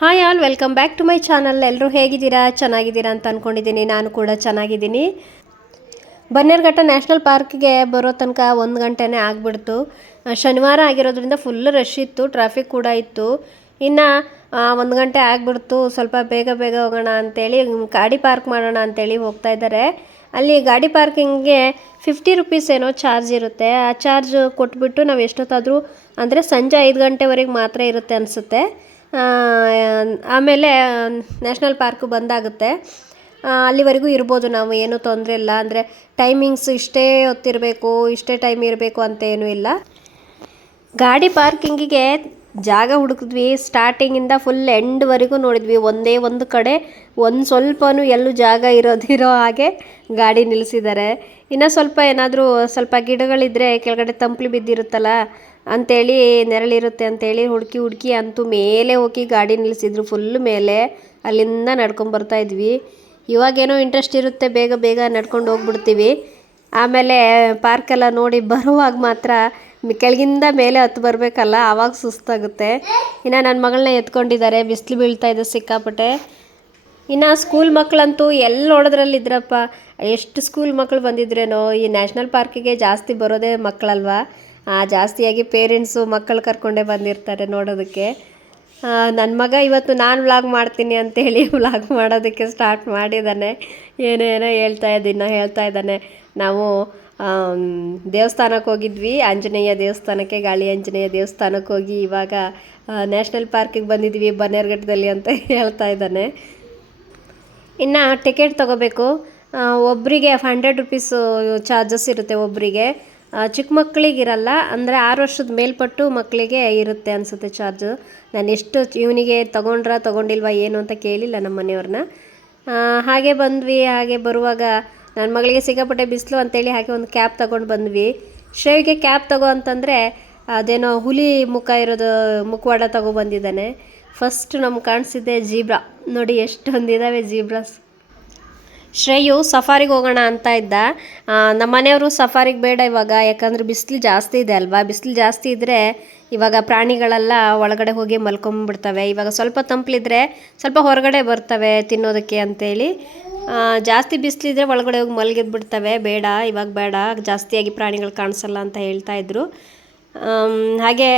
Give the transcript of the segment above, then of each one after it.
Hi all, welcome back to my channel. ಎಲ್ಲರೂ ಹೇಗಿದ್ದೀರಾ? ಚೆನ್ನಾಗಿದ್ದೀರಾ ಅಂತ ಅಂದ್ಕೊಂಡಿದ್ದೀನಿ. ನಾನು ಕೂಡ ಚೆನ್ನಾಗಿದ್ದೀನಿ. ಬನ್ನೇರುಘಟ್ಟ ನ್ಯಾಷನಲ್ ಪಾರ್ಕ್ಗೆ ಬರೋ ತನಕ 1 ಗಂಟೆನೇ ಆಗಿಬಿಡ್ತು. ಶನಿವಾರ ಆಗಿರೋದ್ರಿಂದ ಫುಲ್ ರಶ್ ಇತ್ತು, ಟ್ರಾಫಿಕ್ ಕೂಡ ಇತ್ತು. ಇನ್ನು 1 ಗಂಟೆ ಆಗಿಬಿಡ್ತು. ಸ್ವಲ್ಪ ಬೇಗ ಬೇಗ ಹೋಗೋಣ ಅಂತೇಳಿ ಗಾಡಿ ಪಾರ್ಕ್ ಮಾಡೋಣ ಅಂತೇಳಿ ಹೋಗ್ತಾ ಇದ್ದಾರೆ. ಅಲ್ಲಿ ಗಾಡಿ ಪಾರ್ಕಿಂಗ್ಗೆ 50 ರುಪೀಸ್ ಏನೋ ಚಾರ್ಜ್ ಇರುತ್ತೆ. ಆ ಚಾರ್ಜ್ ಕೊಟ್ಬಿಟ್ಟು ನಾವು ಎಷ್ಟೊತ್ತಾದರೂ, ಅಂದರೆ ಸಂಜೆ 5 ಗಂಟೆವರೆಗೆ ಮಾತ್ರ ಇರುತ್ತೆ ಅನಿಸುತ್ತೆ. ಆಮೇಲೆ ನ್ಯಾಷನಲ್ ಪಾರ್ಕ್ ಬಂದಾಗುತ್ತೆ. ಅಲ್ಲಿವರೆಗೂ ಇರ್ಬೋದು ನಾವು, ಏನೂ ತೊಂದರೆ ಇಲ್ಲ. ಅಂದರೆ ಟೈಮಿಂಗ್ಸ್ ಇಷ್ಟೇ ಹೊತ್ತಿರಬೇಕು, ಇಷ್ಟೇ ಟೈಮ್ ಇರಬೇಕು ಅಂತ ಏನೂ ಇಲ್ಲ. ಗಾಡಿ ಪಾರ್ಕಿಂಗಿಗೆ ಜಾಗ ಹುಡುಕಿದ್ವಿ. ಸ್ಟಾರ್ಟಿಂಗಿಂದ ಫುಲ್ ಎಂಡ್ವರೆಗೂ ನೋಡಿದ್ವಿ. ಒಂದೇ ಒಂದು ಕಡೆ ಸ್ವಲ್ಪನೂ ಎಲ್ಲೂ ಜಾಗ ಇರೋ ಹಾಗೆ ಗಾಡಿ ನಿಲ್ಲಿಸಿದ್ದಾರೆ. ಇನ್ನು ಸ್ವಲ್ಪ ಏನಾದರೂ ಸ್ವಲ್ಪ ಗಿಡಗಳಿದ್ದರೆ ಕೆಳಗಡೆ ತಂಪ್ಲು ಬಿದ್ದಿರುತ್ತಲ್ಲ ಅಂಥೇಳಿ, ನೆರಳಿರುತ್ತೆ ಅಂಥೇಳಿ ಹುಡುಕಿ ಅಂತೂ ಮೇಲೆ ಹೋಗಿ ಗಾಡಿ ನಿಲ್ಲಿಸಿದ್ರು. ಫುಲ್ ಮೇಲೆ, ಅಲ್ಲಿಂದ ನಡ್ಕೊಂಬರ್ತಾ ಇದ್ವಿ. ಇವಾಗೇನೋ ಇಂಟ್ರೆಸ್ಟ್ ಇರುತ್ತೆ, ಬೇಗ ಬೇಗ ನಡ್ಕೊಂಡು ಹೋಗ್ಬಿಡ್ತೀವಿ. ಆಮೇಲೆ ಪಾರ್ಕೆಲ್ಲ ನೋಡಿ ಬರುವಾಗ ಮಾತ್ರ ಕೆಳಗಿಂದ ಮೇಲೆ ಹತ್ತು ಬರಬೇಕಲ್ಲ, ಆವಾಗ ಸುಸ್ತಾಗುತ್ತೆ. ಇನ್ನು ನನ್ನ ಮಗಳನ್ನ ಎತ್ಕೊಂಡಿದ್ದಾರೆ, ಬಿಸಿಲು ಬೀಳ್ತಾ ಇದೆ ಸಿಕ್ಕಾಪಟ್ಟೆ. ಇನ್ನು ಸ್ಕೂಲ್ ಮಕ್ಕಳಂತೂ ಎಲ್ಲಿ ನೋಡೋದ್ರಲ್ಲಿದ್ರಪ್ಪ. ಎಷ್ಟು ಸ್ಕೂಲ್ ಮಕ್ಕಳು ಬಂದಿದ್ರೇನೋ. ಈ ನ್ಯಾಷನಲ್ ಪಾರ್ಕಿಗೆ ಜಾಸ್ತಿ ಬರೋದೇ ಮಕ್ಕಳಲ್ವಾ, ಜಾಸ್ತಿಯಾಗಿ ಪೇರೆಂಟ್ಸು ಮಕ್ಕಳು ಕರ್ಕೊಂಡೇ ಬಂದಿರ್ತಾರೆ ನೋಡೋದಕ್ಕೆ. ನನ್ನ ಮಗ ಇವತ್ತು ನಾನು ವ್ಲಾಗ್ ಮಾಡ್ತೀನಿ ಅಂತೇಳಿ ವ್ಲಾಗ್ ಮಾಡೋದಕ್ಕೆ ಸ್ಟಾರ್ಟ್ ಮಾಡಿದ್ದಾನೆ. ಏನೇನೋ ಹೇಳ್ತಾ ಇದ್ದಾನೆ. ನಾವು ದೇವಸ್ಥಾನಕ್ಕೆ ಹೋಗಿದ್ವಿ, ಆಂಜನೇಯ ದೇವಸ್ಥಾನಕ್ಕೆ, ಗಾಳಿ ಆಂಜನೇಯ ದೇವಸ್ಥಾನಕ್ಕೆ ಹೋಗಿ ಇವಾಗ ನ್ಯಾಷನಲ್ ಪಾರ್ಕಿಗೆ ಬಂದಿದ್ವಿ ಬನ್ನೇರುಘಟ್ಟದಲ್ಲಿ ಅಂತ ಹೇಳ್ತಾ ಇದ್ದಾನೆ. ಇನ್ನು ಟಿಕೆಟ್ ತೊಗೋಬೇಕು. ಒಬ್ಬರಿಗೆ 100 ರುಪೀಸು ಚಾರ್ಜಸ್ ಇರುತ್ತೆ ಒಬ್ಬರಿಗೆ. ಚಿಕ್ಕ ಮಕ್ಕಳಿಗಿರಲ್ಲ, ಅಂದರೆ 6 ವರ್ಷದ ಮೇಲ್ಪಟ್ಟು ಮಕ್ಕಳಿಗೆ ಇರುತ್ತೆ ಅನಿಸುತ್ತೆ ಚಾರ್ಜು. ನಾನು ಎಷ್ಟು ಇವನಿಗೆ ತೊಗೊಂಡಿಲ್ವಾ ಏನು ಅಂತ ಕೇಳಿಲ್ಲ ನಮ್ಮ ಮನೆಯವ್ರನ್ನ. ಹಾಗೆ ಬಂದ್ವಿ. ಹಾಗೆ ಬರುವಾಗ ನನ್ನ ಮಗಳಿಗೆ ಸಿಕ್ಕಾಪಟ್ಟೆ ಬಿಸಿಲು ಅಂತೇಳಿ ಹಾಗೆ ಒಂದು ಕ್ಯಾಪ್ ತೊಗೊಂಡು ಬಂದ್ವಿ. ಶ್ರೇವಿಗೆ ಕ್ಯಾಪ್ ತಗೋ ಅಂತಂದರೆ ಅದೇನೋ ಹುಲಿ ಮುಖ ಇರೋದು ಮುಖವಾಡ ತೊಗೊಬಂದಿದ್ದಾನೆ. ಫಸ್ಟ್ ನಮ್ಗೆ ಕಾಣಿಸಿದ್ದೆ ಜೀಬ್ರಾ. ನೋಡಿ ಎಷ್ಟೊಂದಿದ್ದಾವೆ ಜೀಬ್ರಾಸ್. ಶ್ರೇಯು ಸಫಾರಿಗೆ ಹೋಗೋಣ ಅಂತ ಇದ್ದ. ನಮ್ಮ ಮನೆಯವರು ಸಫಾರಿಗೆ ಬೇಡ ಇವಾಗ, ಯಾಕಂದರೆ ಬಿಸಿಲು ಜಾಸ್ತಿ ಇದೆ ಅಲ್ವಾ. ಬಿಸಿಲು ಜಾಸ್ತಿ ಇದ್ದರೆ ಇವಾಗ ಪ್ರಾಣಿಗಳೆಲ್ಲ ಒಳಗಡೆ ಹೋಗಿ ಮಲ್ಕೊಂಬಿಡ್ತವೆ. ಇವಾಗ ಸ್ವಲ್ಪ ತಂಪಲಿದ್ರೆ ಸ್ವಲ್ಪ ಹೊರಗಡೆ ಬರ್ತವೆ ತಿನ್ನೋದಕ್ಕೆ ಅಂತೇಳಿ. ಜಾಸ್ತಿ ಬಿಸಿಲಿದ್ರೆ ಒಳಗಡೆ ಹೋಗಿ ಮಲಗಿದ್ಬಿಡ್ತವೆ. ಬೇಡ ಇವಾಗ ಬೇಡ, ಜಾಸ್ತಿಯಾಗಿ ಪ್ರಾಣಿಗಳು ಕಾಣಿಸಲ್ಲ ಅಂತ ಹೇಳ್ತಾಯಿದ್ರು. ಹಾಗೆ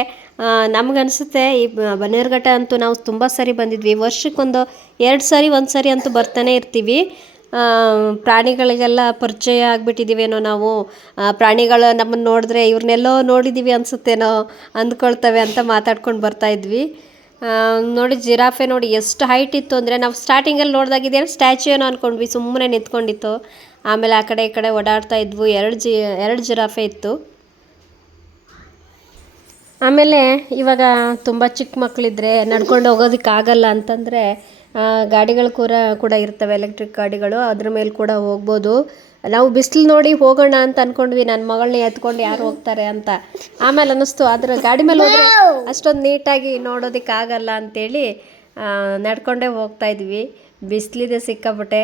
ನಮಗನ್ಸುತ್ತೆ ಈ ಬನ್ನೇರುಘಟ್ಟ ಅಂತೂ ನಾವು ತುಂಬ ಸರಿ ಬಂದಿದ್ವಿ. ವರ್ಷಕ್ಕೊಂದು 2 ಸರಿ 1 ಸರಿ ಅಂತೂ ಬರ್ತಾನೆ ಇರ್ತೀವಿ. ಪ್ರಾಣಿಗಳಿಗೆಲ್ಲ ಪರಿಚಯ ಆಗಿಬಿಟ್ಟಿದ್ದೀವೇನೋ ನಾವು. ಪ್ರಾಣಿಗಳು ನಮ್ಮನ್ನು ನೋಡಿದ್ರೆ ಇವ್ರನ್ನೆಲ್ಲೋ ನೋಡಿದ್ದೀವಿ ಅನಿಸುತ್ತೇನೋ ಅಂದ್ಕೊಳ್ತವೆ ಅಂತ ಮಾತಾಡ್ಕೊಂಡು ಬರ್ತಾಯಿದ್ವಿ. ನೋಡಿ ಜಿರಾಫೆ ನೋಡಿ ಎಷ್ಟು ಹೈಟ್ ಇತ್ತು ಅಂದರೆ, ನಾವು ಸ್ಟಾರ್ಟಿಂಗಲ್ಲಿ ನೋಡ್ದಾಗಿದ್ದೇನು ಸ್ಟ್ಯಾಚ್ಯೂ ಏನೋ ಅಂದ್ಕೊಂಡ್ವಿ, ಸುಮ್ಮನೆ ನಿಂತ್ಕೊಂಡಿತ್ತು. ಆಮೇಲೆ ಆ ಕಡೆ ಈ ಕಡೆ ಓಡಾಡ್ತಾ ಇದ್ವು. 2 ಜಿರಾಫೆ ಇತ್ತು. ಆಮೇಲೆ ಇವಾಗ ತುಂಬ ಚಿಕ್ಕ ಮಕ್ಕಳಿದ್ರೆ ನಡ್ಕೊಂಡು ಹೋಗೋದಕ್ಕಾಗಲ್ಲ ಅಂತಂದರೆ ಗಾಡಿಗಳು ಕೂಡ ಇರ್ತವೆ, ಎಲೆಕ್ಟ್ರಿಕ್ ಗಾಡಿಗಳು. ಅದ್ರ ಮೇಲೆ ಕೂಡ ಹೋಗ್ಬೋದು. ನಾವು ಬಿಸಿಲು ನೋಡಿ ಹೋಗೋಣ ಅಂತ ಅಂದ್ಕೊಂಡ್ವಿ. ನನ್ನ ಮಗಳನ್ನ ಎತ್ಕೊಂಡು ಯಾರು ಹೋಗ್ತಾರೆ ಅಂತ. ಆಮೇಲೆ ಅನ್ನಿಸ್ತು ಅದ್ರ ಗಾಡಿ ಮೇಲೆ ಹೋದರೆ ಅಷ್ಟೊಂದು ನೀಟಾಗಿ ನೋಡೋದಕ್ಕಾಗಲ್ಲ ಅಂಥೇಳಿ ನಡ್ಕೊಂಡೇ ಹೋಗ್ತಾಯಿದ್ವಿ. ಬಿಸಿಲಿದೆ ಸಿಕ್ಕಾಪಟ್ಟೆ.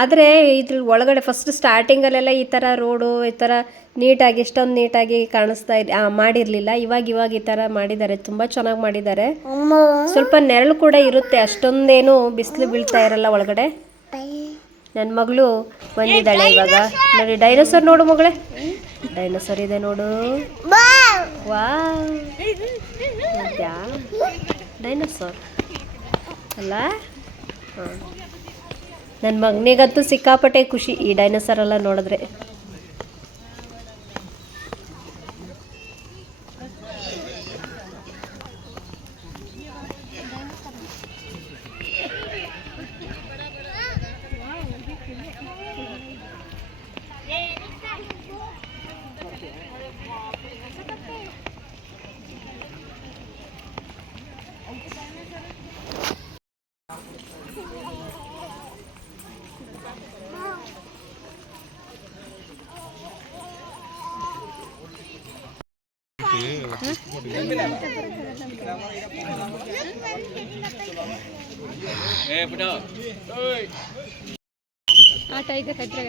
ಆದರೆ ಇದ್ರ ಒಳಗಡೆ ಫಸ್ಟ್ ಸ್ಟಾರ್ಟಿಂಗಲ್ಲೆಲ್ಲ ಈ ಥರ ರೋಡು ಈ ಥರ ನೀಟಾಗಿ ಇಷ್ಟೊಂದು ನೀಟಾಗಿ ಮಾಡಿರಲಿಲ್ಲ. ಇವಾಗ ಈ ಥರ ಮಾಡಿದ್ದಾರೆ, ತುಂಬ ಚೆನ್ನಾಗಿ ಮಾಡಿದ್ದಾರೆ. ಸ್ವಲ್ಪ ನೆರಳು ಕೂಡ ಇರುತ್ತೆ, ಅಷ್ಟೊಂದೇನು ಬಿಸಿಲು ಬೀಳ್ತಾ ಇರಲ್ಲ ಒಳಗಡೆ. ನನ್ನ ಮಗಳು ಬಂದಿದ್ದಾಳೆ ಇವಾಗ. ನೋಡಿ ಡೈನೋಸರ್ ನೋಡು ಮಗಳೇ, ಡೈನೋಸರ್ ಇದೆ ನೋಡು. ವಾವ್, ಡೈನೋಸರ್ ಅಲ್ಲ. ಹಾಂ, ನನ್ನ ಮಗನಿಗಂತೂ ಸಿಕ್ಕಾಪಟ್ಟೆ ಖುಷಿ ಈ ಡೈನೋಸರ್ ಎಲ್ಲ ನೋಡಿದ್ರೆ. ಆಟ ಇದೆ ಕದ್ರಾಗ.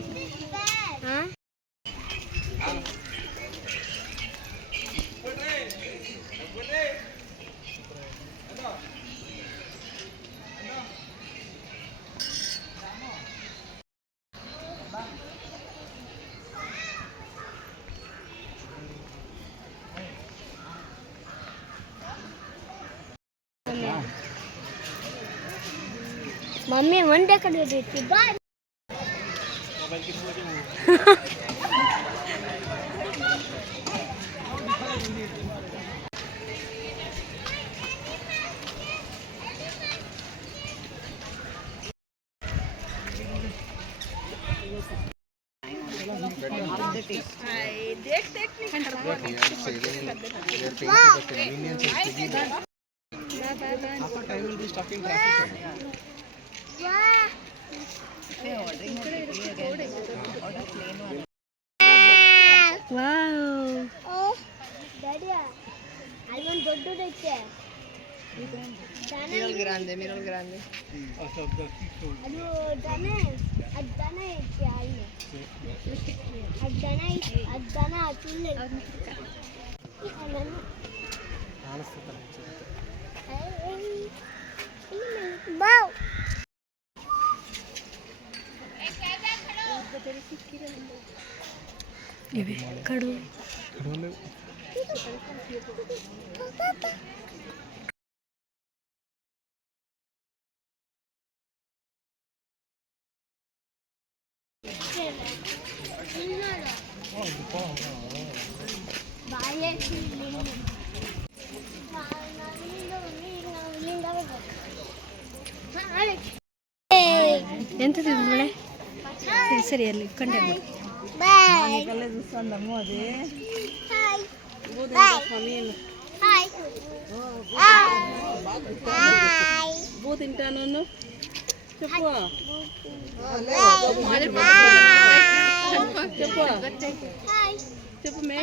ಹಾಂ, ಮಮ್ಮಿ ಒಂದೇ ಕಡೆ ಇರ್ತಿ ಬಾ ಅಲ್ಲೊಂದು ದೊಡ್ಡದೈತೆ ಮಿರಲ್ ಗ್ರಾಂಡೆ ಅದು ದನ ಐತೆ ಅಲ್ಲಿ ಅದು ದನ ತುಳ್ಳಿ ಬಾವ್ ಕಡು ಎಂತದ್ದು ಮಳೆ ಸರಿ ಸರಿ ಅಲ್ಲಿ ಕಂಡೆ బూ తింటాను చెప్పు చెప్పు చెప్పు మే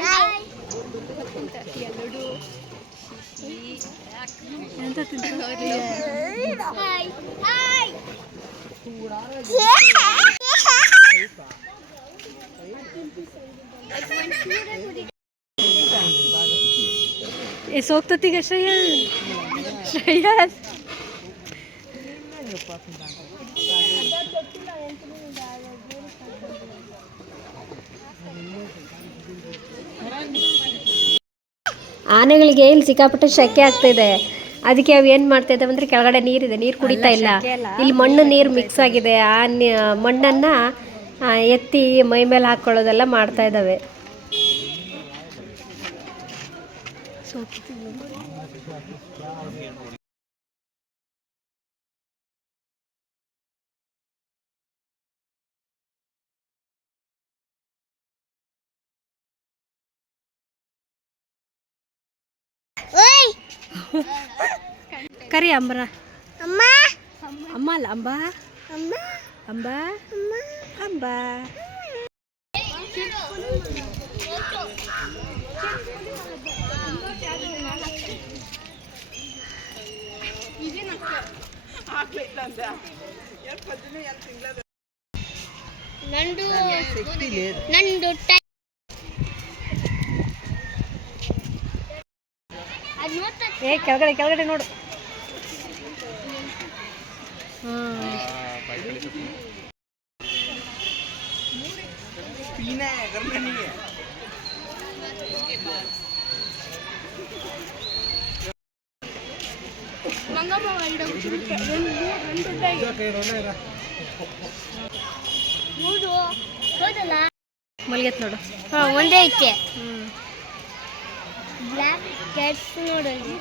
ఎంత తింటా ಸೋಗ್ತತಿಗ ಶ್ರೇಯಸ್ ಆನೆಗಳಿಗೆ ಇಲ್ಲಿ ಸಿಕ್ಕಾಪಟ್ಟೆ ಶೆಕೆ ಆಗ್ತಿದೆ. ಅದಕ್ಕೆ ಅವು ಏನು ಮಾಡ್ತಾ ಇದ್ದಾವೆ ಅಂದರೆ ಕೆಳಗಡೆ ನೀರಿದೆ, ನೀರು ಕುಡಿತಾ ಇಲ್ಲ. ಇಲ್ಲಿ ಮಣ್ಣು ನೀರು ಮಿಕ್ಸ್ ಆಗಿದೆ. ಆ ಮಣ್ಣನ್ನು ಎತ್ತಿ ಮೈ ಮೇಲೆ ಹಾಕ್ಕೊಳ್ಳೋದೆಲ್ಲ ಮಾಡ್ತಾ ಇದ್ದಾವೆ. ಕರಿ ಅಂಬರ ಅಮ್ಮ ಅಮ್ಮ ಅಲ್ಲ ಅಂಬ ಅಮ್ಮ ಅಂಬ ಅಂಬ ನಂದು ಏ ಕೆಳಗಡೆ ಕೆಳಗಡೆ ನೋಡು. ಮಲ್ಗೆತ್ ನೋಡು. ಒಂದೇ ಐತೆ ಬ್ಲ್ಯಾಕ್ ಕ್ಯಾಟ್ಸ್ ನೋಡಲ್ಲಿ.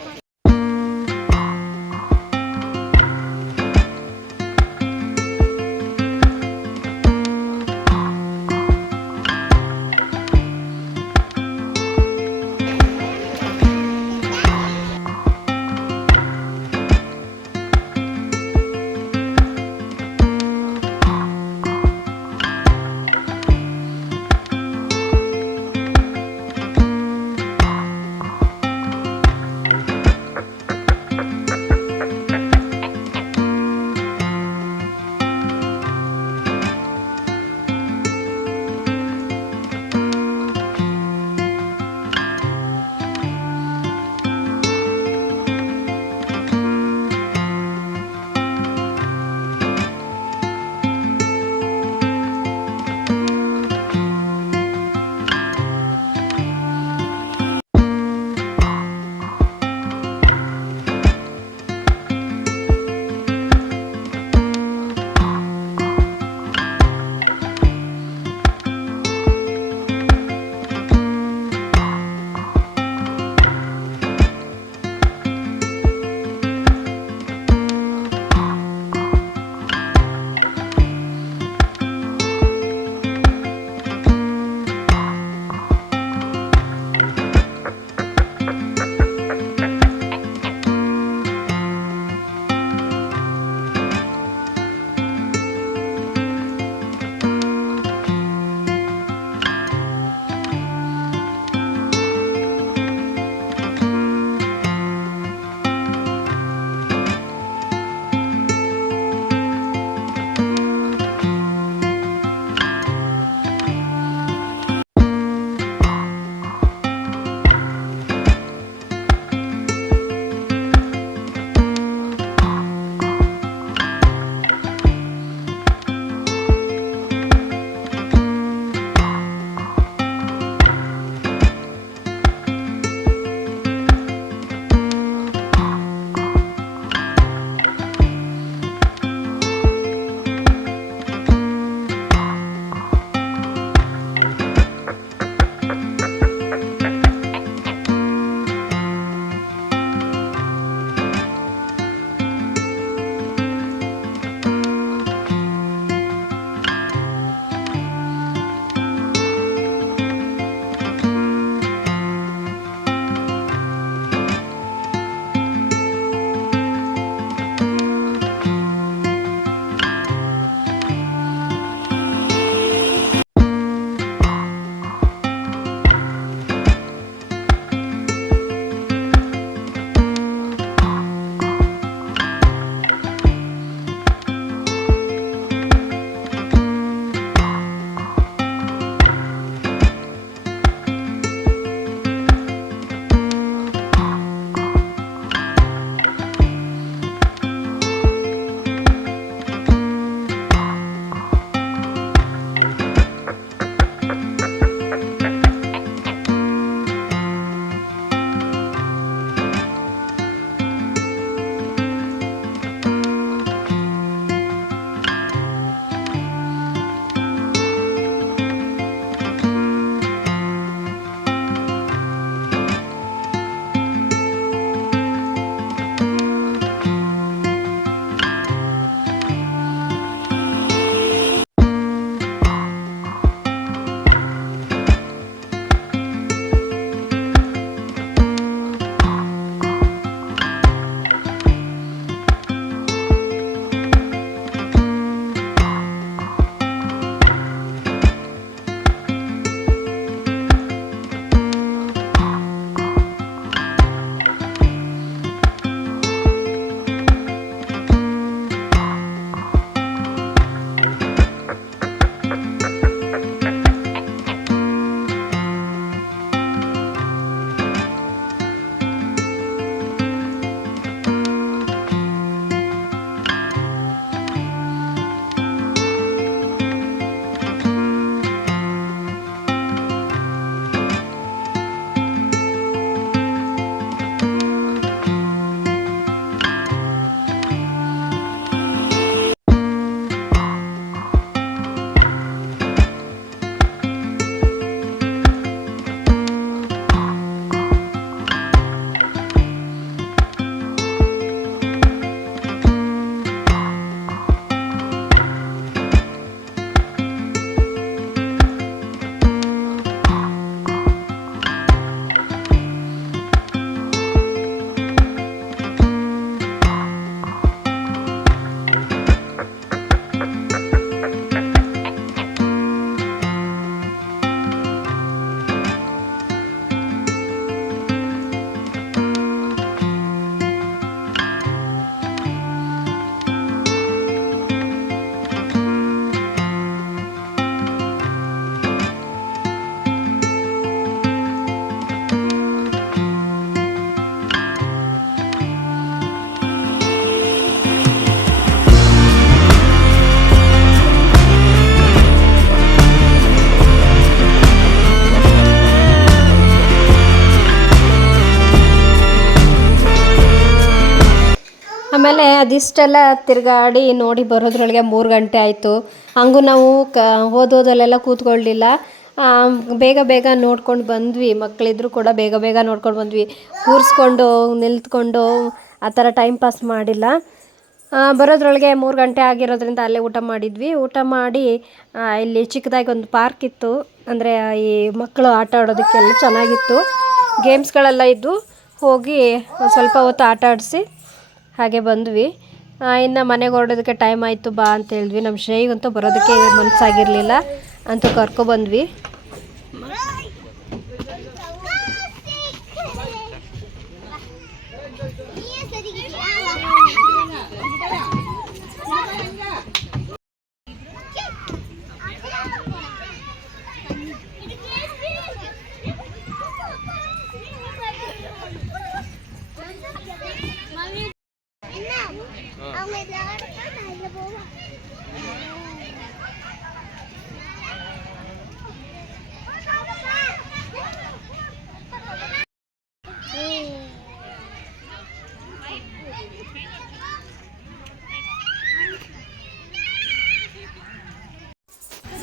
ಆಮೇಲೆ ಅದಿಷ್ಟೆಲ್ಲ ತಿರುಗಾಡಿ ನೋಡಿ ಬರೋದ್ರೊಳಗೆ 3 ಗಂಟೆ ಆಯಿತು. ಹಂಗೂ ನಾವು ಓದೋದಲ್ಲೆಲ್ಲ ಕೂತ್ಕೊಳ್ಳಲಿಲ್ಲ. ಬೇಗ ಬೇಗ ನೋಡ್ಕೊಂಡು ಬಂದ್ವಿ. ಮಕ್ಕಳಿದ್ರು ಕೂಡ ಬೇಗ ಬೇಗ ನೋಡ್ಕೊಂಡು ಬಂದ್ವಿ. ಕೂರಿಸ್ಕೊಂಡು ನಿಂತ್ಕೊಂಡು ಆ ಥರ ಟೈಮ್ ಪಾಸ್ ಮಾಡಿಲ್ಲ. ಬರೋದ್ರೊಳಗೆ 3 ಗಂಟೆ ಆಗಿರೋದ್ರಿಂದ ಅಲ್ಲೇ ಊಟ ಮಾಡಿದ್ವಿ. ಊಟ ಮಾಡಿ ಇಲ್ಲಿ ಚಿಕ್ಕದಾಗಿ ಒಂದು ಪಾರ್ಕ್ ಇತ್ತು. ಅಂದರೆ ಈ ಮಕ್ಕಳು ಆಟ ಆಡೋದಕ್ಕೆಲ್ಲ ಚೆನ್ನಾಗಿತ್ತು. ಗೇಮ್ಸ್ಗಳೆಲ್ಲ ಇದ್ದು ಹೋಗಿ ಸ್ವಲ್ಪ ಹೊತ್ತು ಆಟ ಆಡಿಸಿ ಹಾಗೆ ಬಂದ್ವಿ. ಇನ್ನು ಮನೆಗೆ ಹೊರಡೋದಕ್ಕೆ ಟೈಮ್ ಆಯಿತು ಬಾ ಅಂತ ಹೇಳಿದ್ವಿ. ನಮ್ಮ ಶ್ರೇಯಿಗಂತೂ ಬರೋದಕ್ಕೆ ಮನಸ್ಸಾಗಿರಲಿಲ್ಲ, ಅಂತೂ ಕರ್ಕೊಬಂದ್ವಿ.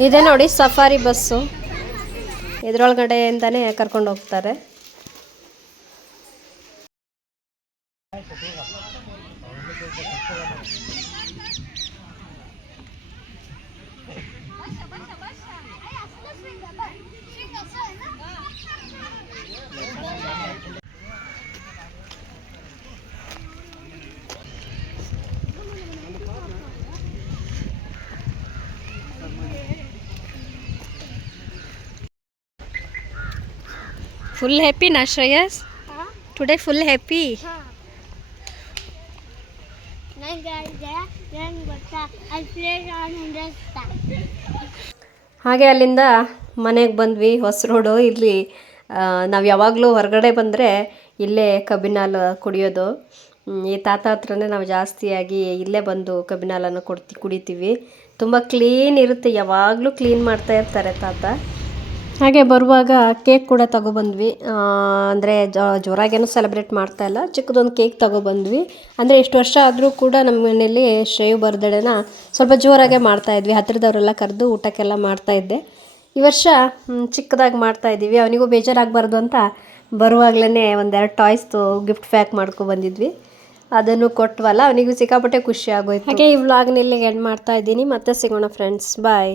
ಇದೆ ನೋಡಿ ಸಫಾರಿ ಬಸ್ಸು, ಇದರೊಳಗಡೆಯಿಂದನೇ ಕರ್ಕೊಂಡು ಹೋಗ್ತಾರೆ. ಫುಲ್ ಹ್ಯಾಪಿ ನಾ ಶ್ರೇಯಸ್? Today full happy? ಹಾಗೆ ಅಲ್ಲಿಂದ ಮನೆಗೆ ಬಂದ್ವಿ. ಹೊಸ ರೋಡು. ಇಲ್ಲಿ ನಾವು ಯಾವಾಗಲೂ ಹೊರಗಡೆ ಬಂದರೆ ಇಲ್ಲೇ ಕಬ್ಬಿನ ಹಾಲು ಕುಡಿಯೋದು. ಈ ತಾತ ಹತ್ರನೇ ನಾವು ಜಾಸ್ತಿಯಾಗಿ ಇಲ್ಲೇ ಬಂದು ಕಬ್ಬಿನ ಹಾಲನ್ನು ಕುಡಿತೀವಿ. ತುಂಬ ಕ್ಲೀನ್ ಇರುತ್ತೆ, ಯಾವಾಗಲೂ ಕ್ಲೀನ್ ಮಾಡ್ತಾ ಇರ್ತಾರೆ ತಾತ. ಹಾಗೆ ಬರುವಾಗ ಕೇಕ್ ಕೂಡ ತಗೊಬಂದ್ವಿ. ಅಂದರೆ ಜೋರಾಗೇನು ಸೆಲೆಬ್ರೇಟ್ ಮಾಡ್ತಾಯಿಲ್ಲ, ಚಿಕ್ಕದೊಂದು ಕೇಕ್ ತಗೊಬಂದ್ವಿ. ಅಂದರೆ ಇಷ್ಟು ವರ್ಷ ಆದರೂ ಕೂಡ ನಮ್ಮ ಮನೆಯಲ್ಲಿ ಶ್ರೇಯು ಬರ್ತ್ಡೇನ ಸ್ವಲ್ಪ ಜೋರಾಗೆ ಮಾಡ್ತಾಯಿದ್ವಿ. ಹತ್ತಿರದವರೆಲ್ಲ ಕರೆದು ಊಟಕ್ಕೆಲ್ಲ ಮಾಡ್ತಾಯಿದ್ದೆ. ಈ ವರ್ಷ ಚಿಕ್ಕದಾಗಿ ಮಾಡ್ತಾಯಿದ್ದೀವಿ. ಅವನಿಗೂ ಬೇಜಾರಾಗಬಾರ್ದು ಅಂತ ಬರುವಾಗಲೇ ಒಂದೆರಡು ಟಾಯ್ಸ್ದು ಗಿಫ್ಟ್ ಪ್ಯಾಕ್ ಮಾಡ್ಕೊಬಂದಿದ್ವಿ. ಅದನ್ನು ಕೊಟ್ವಲ್ಲ, ಅವನಿಗೂ ಸಿಕ್ಕಾಪಟ್ಟೆ ಖುಷಿ ಆಗೋಯ್ತು. ಹಾಗೆ ಈ ವ್ಲಾಗ್ನ ಇಲ್ಲಿಗೆ ಎಂಡ್ ಮಾಡ್ತಾ ಇದ್ದೀನಿ. ಮತ್ತೆ ಸಿಗೋಣ ಫ್ರೆಂಡ್ಸ್, ಬಾಯ್.